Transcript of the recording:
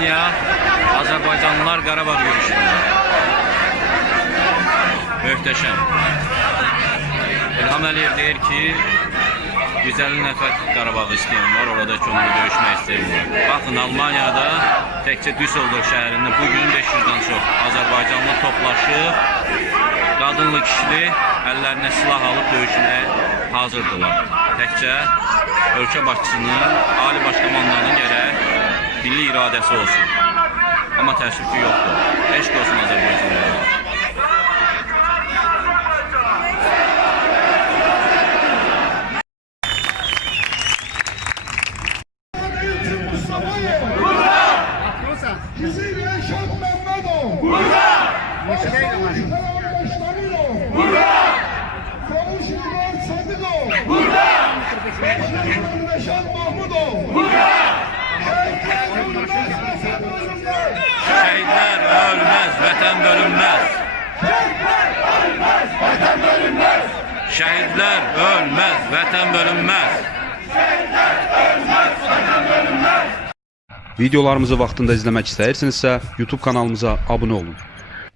Azərbaycanlılar Qarabağ görüşündə. Möhtəşəm. İlham Əliyev deyir ki, 150 nəfər Qarabağı istəyən var, orada könüllü döyüşmək istəyirlər. Baxın, Almaniyada təkcə Düsseldorf şəhərində bu gün 500-dən çox Azərbaycanlı toplaşıb, qadınlı kişili əllərinə silah alıb döyüşməyə hazırdırlar. Təkcə ölkə başçısının, ali baş komandanın milli iradəsi olsun. Amma təəssüf ki, yoxdur. Eşq olsun Azərbaycanlılara. Burada. Burada. Mahmudov. Burada. Ölməz, vətən bölünməz. Şəhidlər ölməz, vətən bölünməz. Videolarımızı vaxtında izləmək istəyirsinizsə, YouTube kanalımıza abunə olun.